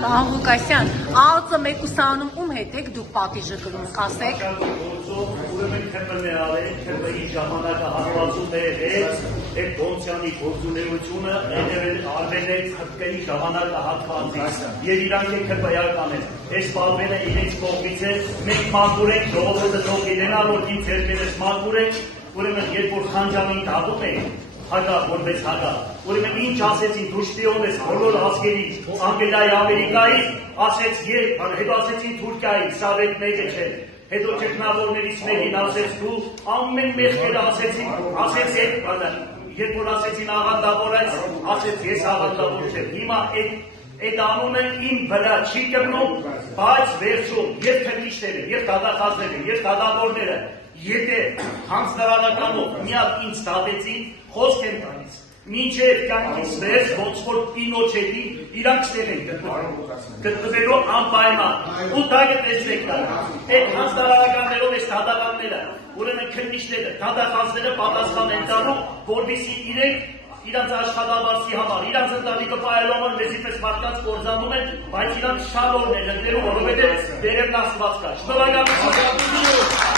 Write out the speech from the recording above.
Պարոն Ղուկասյան, ԱԱԾ մեկուսանում ում հետ եք դուք պատիժը կրում, կասեք։ Ուրեմն ՔՊ-ի ժամանակահատվածում է այդ Դոնցյանի գործունեությունը արվել է ՔՊ-ի ժամանակահատվածից եւ իրանք է ՔՊ-ական են։ Այս բալվերը իրենց կողմից է, մենք մաքուր ենք, ժողովուրդը թող գիտենա, որ դիմ ձերքերս մաքուր ենք, ուրեմն երբ որ Խանջանին դատում ենք, հագա, որպես հագա, ուրեմն ինչ ասեցին, դու շպիոն ես բոլոր ազգերի, Անգլիայի, Ամերիկայի, հետո ասեցին Թուրքիայի, Սավետ մեկը չէ, հետո ճգնավորներից մեկին ասեց դու, ամեն մեղքերը ասեց երբ որ ասեցին աղանդավոր ասեց ես աղանդավոր չեմ, հիմա այդ անունը իմ վրա չի կրնում, բայց վերջում և քրտիչները, և դատախազները, և դատավորները, եթե հանձնարարականով միակ ինձ դատեցին, խոսք եմ տալիս, մինչև կյանքից վերջ, ոնց որ Պինոչետի իրանք ստեղ են գտնվելու անպայման, ու դա գտեցեք դա, այդ հանձնարարականներով այս դատականները, ուրեմն քրտիչները, դատախազները պատասխան են տալու, որպեսզի իրանց աշխատավարձի համար, իրանց ընտանիքը պահելու համար մեզի պես մարդկանց կործանում են, բայց իրանք շալորն են ընկներում, որովհետև վերևն աստված կա։ Շնորհակալություն։